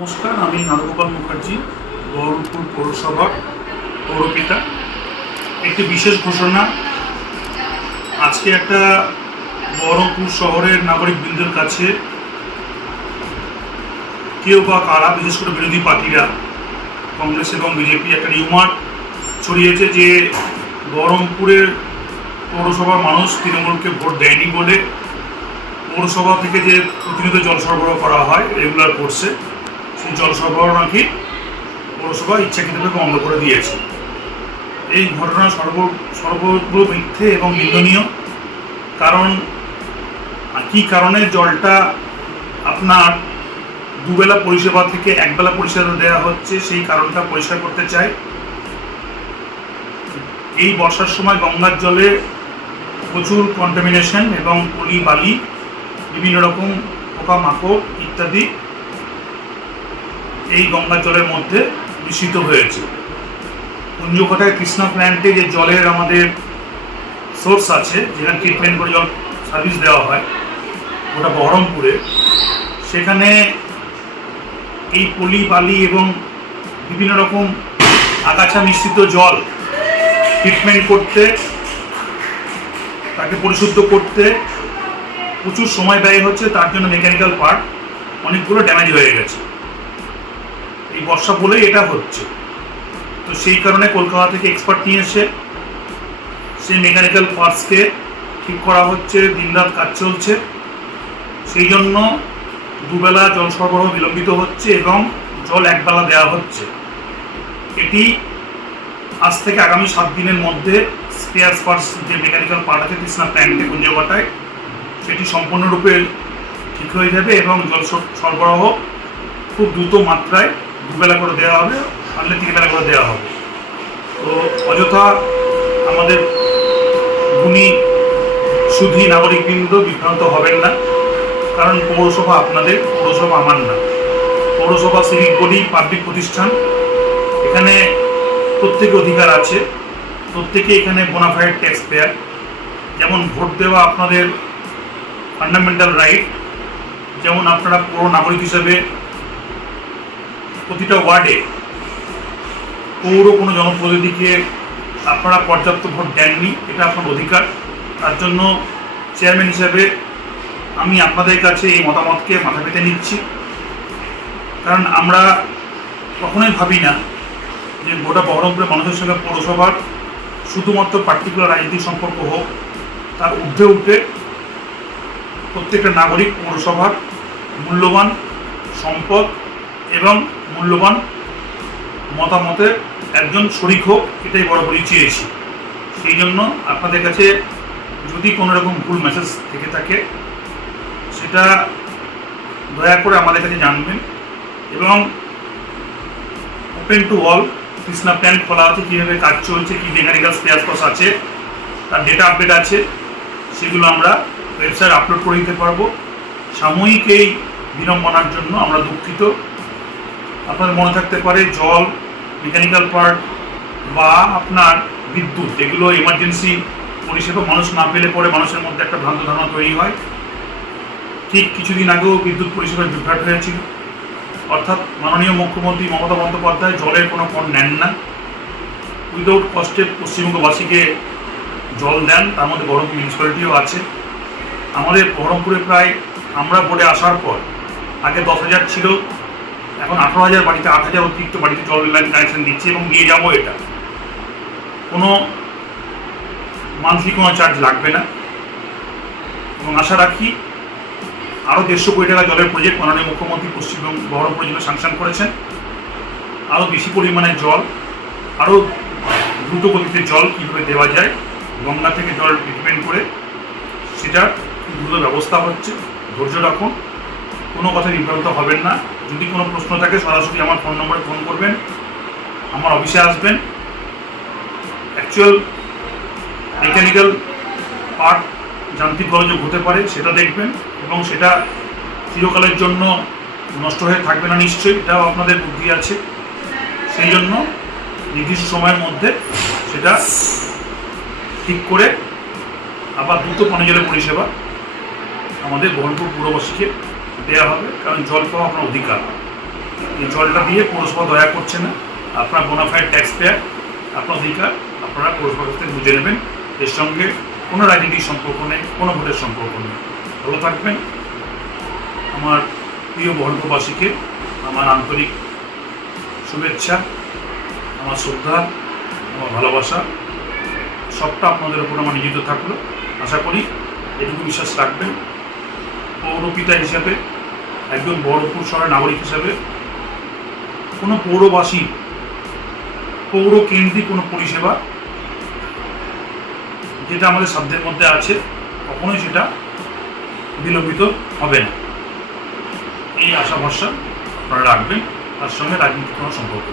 নমস্কার, আমি নারগোপাল মুখার্জি, বহরমপুর পৌরসভার পৌরপিতা। একটি বিশেষ ঘোষণা, আজকে একটা বহরমপুর শহরের নাগরিকবৃন্দের কাছে কেউ বা কারা, বিশেষ করে বিরোধী পার্টিরা, কংগ্রেস এবং বিজেপি, একটা রিউমার ছড়িয়েছে যে বহরমপুরের পৌরসভার মানুষ তৃণমূলকে ভোট দেয়নি বলে পৌরসভা থেকে যে প্রতিনিয়ত জল সরবরাহ করা হয় রেগুলার কোর্সে জল সরবরাহ নাকি পৌরসভা ইচ্ছাকৃতভাবে বন্ধ করে দিয়েছে। এই ঘটনা সর্ব সর্বত্র মিথ্যে এবং নিন্দনীয়। কারণ, কি কারণে জলটা আপনার দুবেলা পরিষেবা থেকে একবেলা পরিষেবা দেওয়া হচ্ছে, সেই কারণটা পরিষ্কার করতে চাই। এই বর্ষার সময় গঙ্গার জলে প্রচুর কন্টামিনেশন এবং পলি বালি, বিভিন্ন রকম পোকামাকড় ইত্যাদি এই গঙ্গা জলের মধ্যে মিশ্রিত হয়েছে। কুঞ্জকোটায় কৃষ্ণা প্ল্যান্টে যে জলের আমাদের সোর্স আছে, যেখানে ট্রিটমেন্ট করে জল সার্ভিস দেওয়া হয় ওটা বহরমপুরে, সেখানে এই পলি, বালি এবং বিভিন্ন রকম আগাছা মিশ্রিত জল ট্রিটমেন্ট করতে, তাকে পরিশুদ্ধ করতে প্রচুর সময় ব্যয় হচ্ছে, তার জন্য মেকানিক্যাল পার্ট অনেকগুলো ড্যামেজ হয়ে গেছে। এই বর্ষা বলেই এটা হচ্ছে। তো সেই কারণে কলকাতা থেকে এক্সপার্ট নিয়ে এসে সেই মেকানিক্যাল পার্টসকে ঠিক করা হচ্ছে, দিনরাত কাজ চলছে। সেই জন্য দুবেলা জল সরবরাহ বিলম্বিত হচ্ছে এবং জল একবেলা দেওয়া হচ্ছে। এটি আজ থেকে আগামী সাত দিনের মধ্যে স্পেয়ার পার্টস যে মেকানিক্যাল পার্ট আছে কৃষ্ণা প্ল্যান্টে কুঞ্জবাটায় সেটি সম্পূর্ণরূপে ঠিক হয়ে যাবে এবং জল সরবরাহ খুব দ্রুত মাত্রায় দুবেলা করে দেওয়া হবে পারলে তিন বেলা করে দেওয়া হবে। তো অযথা আমাদের গুণী, সুধী নাগরিকবৃন্দ বিভ্রান্ত হবেন না, কারণ পৌরসভা আপনাদের, পৌরসভা আমার না। পৌরসভা সিভিক বডি পাবলিক প্রতিষ্ঠান, এখানে প্রত্যেকে অধিকার আছে, প্রত্যেকে এখানে বোনাফাইড ট্যাক্স পেয়ার যেমন ভোট দেওয়া আপনাদের ফান্ডামেন্টাল রাইট যেমন আপনারা পৌর নাগরিক হিসেবে প্রতিটা ওয়ার্ডে পৌর কোনো জনপ্রতিনিধিকে আপনারা পর্যাপ্ত ভোট দেননি, এটা আপনার অধিকার। তার জন্য চেয়ারম্যান হিসাবে আমি আপনাদের কাছে এই মতামতকে মাথা পেতে নিচ্ছি। কারণ আমরা কখনোই ভাবি না যে গোটা বহরমপুরের মানুষের সঙ্গে পৌরসভার শুধুমাত্র পার্টিকুলার রাজনৈতিক সম্পর্ক হোক, তার ঊর্ধ্বে উঠে প্রত্যেকটা নাগরিক পৌরসভার মূল্যবান সম্পদ এবং মূল্যবান মতামতের একজন শরিক হোক, এটাই বরাবরই চেয়েছি সেই জন্য আপনাদের কাছে যদি কোনো রকম ভুল মেসেজ থেকে থাকে, সেটা দয়া করে আমাদের কাছে জানবেন এবং open to all Krishna plant খোলা আছে, কীভাবে কাজ চলছে, কী মেকানিক্যাল স্পেয়ার কস আছে, তার ডেটা আপডেট আছে, সেগুলো আমরা ওয়েবসাইট আপলোড করে দিতে পারব। সাময়িক এই বিড়ম্বনার জন্য আমরা দুঃখিত। আপনাদের মনে থাকতে পারে জল মেকানিক্যাল পার্ট বা আপনার বিদ্যুৎ এগুলো এমার্জেন্সি পরিষেবা মানুষ না পেলে পরে মানুষের মধ্যে একটা ভ্রান্ত ধারণা তৈরি হয়। ঠিক কিছুদিন আগেও বিদ্যুৎ পরিষেবা বিভ্রাট হয়েছিল। অর্থাৎ মাননীয় মুখ্যমন্ত্রী মমতা বন্দ্যোপাধ্যায় জলের কোনো ফন্ড নেন না। উইদাউট কস্টে পশ্চিমবঙ্গবাসীকে জল দেন, তার মধ্যে বহরমপুর মিউনিসিপ্যালিটিও আছে। আমাদের বহরমপুরে প্রায় আমরা বোর্ডে আসার পর আগে দশ হাজার ছিল এখন আঠারো হাজার বাড়িতে, আট হাজার অতিরিক্ত বাড়িতে জল লাইন কানেকশন দিচ্ছে এবং দিয়ে যাব এটা। কোনো মান্থলি কোনো চার্জ লাগবে না। এবং আশা রাখি আরও দেড়শো কোটি টাকা জলের প্রজেক্ট মাননীয় মুখ্যমন্ত্রী পশ্চিমবঙ্গ বহরমপুরের জন্য স্যাংশন করেছেন। আরও বেশি পরিমাণে জল আরও দ্রুত গতিতে জল কীভাবে দেওয়া যায়, গঙ্গা থেকে জল ট্রিটমেন্ট করে, সেটার দ্রুত ব্যবস্থা হচ্ছে। ধৈর্য রাখুন। কোনো কথা বিভ্রান্ত হবেন না। যদি কোনো প্রশ্ন থাকে, সরাসরি আমার ফোন নম্বরে ফোন করবেন। আমার অফিসে আসবেন। অ্যাকচুয়াল মেকানিক্যাল পার্ট যান্ত্রিক গোলযোগ হতে পারে, সেটা দেখবেন এবং সেটা চিরকালের জন্য নষ্ট হয়ে থাকবে না নিশ্চয়ই, এটাও আপনাদের বুদ্ধি আছে। সেই জন্য নির্দিষ্ট সময়ের মধ্যে সেটা ঠিক করে আবার দ্রুত পানীয় পরিষেবা আমাদের বহরমপুর পুরবাসীকে দেওয়া হবে, কারণ জল পাওয়া আপনার অধিকার। এই জলটা দিয়ে পৌরসভা দয়া করছে না। আপনার বোনাফাইড ট্যাক্স পেয়ার আপনার অধিকার, আপনারা পৌরসভার কাছ থেকে বুঝে নেবেন। এর সঙ্গে কোনো রাজনীতির সম্পর্ক নেই, কোনো ভোটের সম্পর্ক নেই। ভালো থাকবেন। আমার প্রিয় বহরমপুরবাসীকে আমার আন্তরিক শুভেচ্ছা, আমার শ্রদ্ধা, আমার ভালোবাসা, সবটা আপনাদের উপর আমার নিয়োজিত থাকল। আশা করি এটুকু বিশ্বাস রাখবেন। পৌরপিতা হিসাবে একজন বড়পুর শহরের নাগরিক হিসাবে কোনো পৌরবাসী পৌর কেন্দ্রিক কোনো পরিষেবা যেটা আমাদের সাধ্যের মধ্যে আছে, কখনোই সেটা বিলম্বিত হবে না এই আশা ভরসা আপনারা রাখবেন, তার সঙ্গে রাজনীতির কোনো সম্পর্ক।